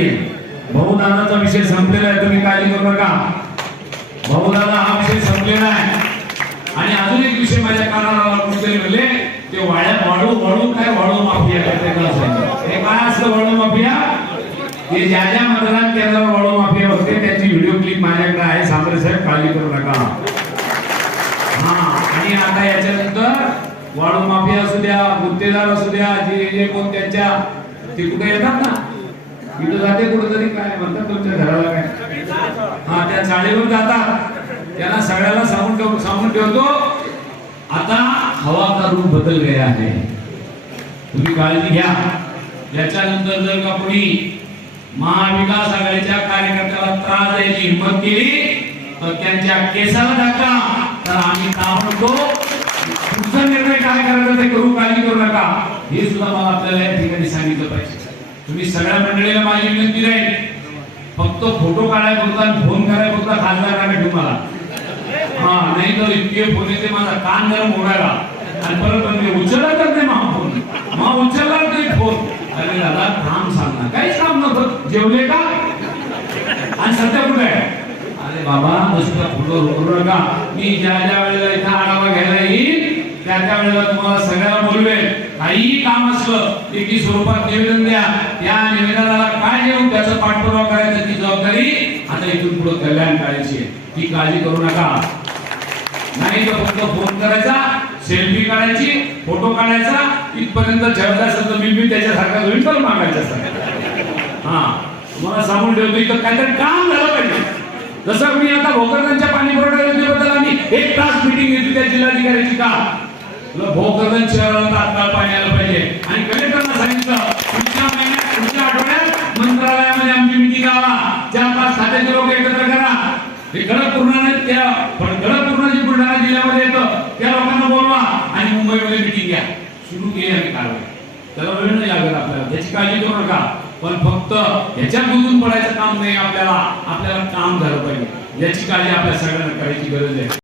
नाहीये भाऊदानाचा विषय संपलेला आहे तुम्ही काळजी करू नका. भाऊदाना हा विषय संपलेला आहे. आणि अजून एक विषय माझ्या कानाला कुठेतरी म्हणले ते वाळ्या वाळू वाळू काय वाळू माफिया काय हे काय असतं वाळू माफिया? ते ज्या ज्या मतदान केंद्रावर वाळू माफिया होते त्याची व्हिडिओ क्लिप माझ्याकडे आहे. सांबरे साहेब काळजी करू नका. हा आणि आता याच्यानंतर वाळू माफिया असू द्या गुत्तेदार असू द्या जे जे कोण त्यांच्या ते कुठे येतात ना? इथं जाते कुठेतरी काय म्हणतात तुमच्या घराला काय? हा त्या चाळीवर जातात त्यांना सगळ्याला सांगून सांगून ठेवतो. आता हवा का रूप बदल गया आहे तुम्ही काळजी घ्या. याच्यानंतर जर का कोणी महाविकास आघाडीच्या कार्यकर्त्याला त्रास द्यायची हिंमत केली तर त्यांच्या केसाला टाका तर आम्ही का म्हणतो? तुमचा निर्णय काय करायचा ते करू काळजी करू नका. हे सुद्धा मला आपल्याला या ठिकाणी तुम्ही सगळ्या मंडळीला माझी विनंती राहील. फक्त फोटो काढायला पुरता फोन करायला बोलता खासदार नका तुम्हाला हा नाही तर इतके फोन येते माझा. कान गरम होणारा आणि परत म्हणजे उचलला तर नाही मा फोन. मा उचलला नाही फोन. अरे दादा काम सांग ना काहीच काम नव्हतं. जेवले का? आणि सध्या कुठे आहे? अरे बाबा नुसतं फोटो करू नका. मी ज्या ज्या वेळेला इथं आढावा घ्यायला येईल त्या त्या वेळेला तुम्हाला सगळ्याला बोलवेल काहीही काम असलं एकी स्वरूपात निवेदन द्या त्या निवेदनाला काय देऊ त्याचा पाठपुरावा करायचा ती जबाबदारी आता इथून पुढे कल्याण करायची आहे. ती काळजी करू नका. नाही तर फक्त फोन करायचा सेल्फी काढायची फोटो काढायचा इथपर्यंत ठेवला असेल तर मी मी त्याच्यासारखा होईल पण मागायचा सर हा तुम्हाला सांगून ठेवतो इथं काहीतरी काम झालं पाहिजे. जसं मी आता भोकरदनच्या पाणी पुरवठा योजनेबद्दल आम्ही एक तास मिटिंग घेतली त्या जिल्हाधिकाऱ्याची का? भोकरदन शहर हे त्या पण बुलढाणा जिल्ह्यामध्ये येतं त्या लोकांना बोलवा आणि मुंबईमध्ये मिटिंग घ्या. सुरू केली आम्ही कारवाई. त्याला वेळ नाही लागेल आपल्याला. त्याची काळजी करू नका. पण फक्त ह्याच्या गुंतून पडायचं काम नाही आपल्याला. आपल्याला काम झालं पाहिजे. याची काळजी आपल्या सगळ्यांना करायची गरज आहे.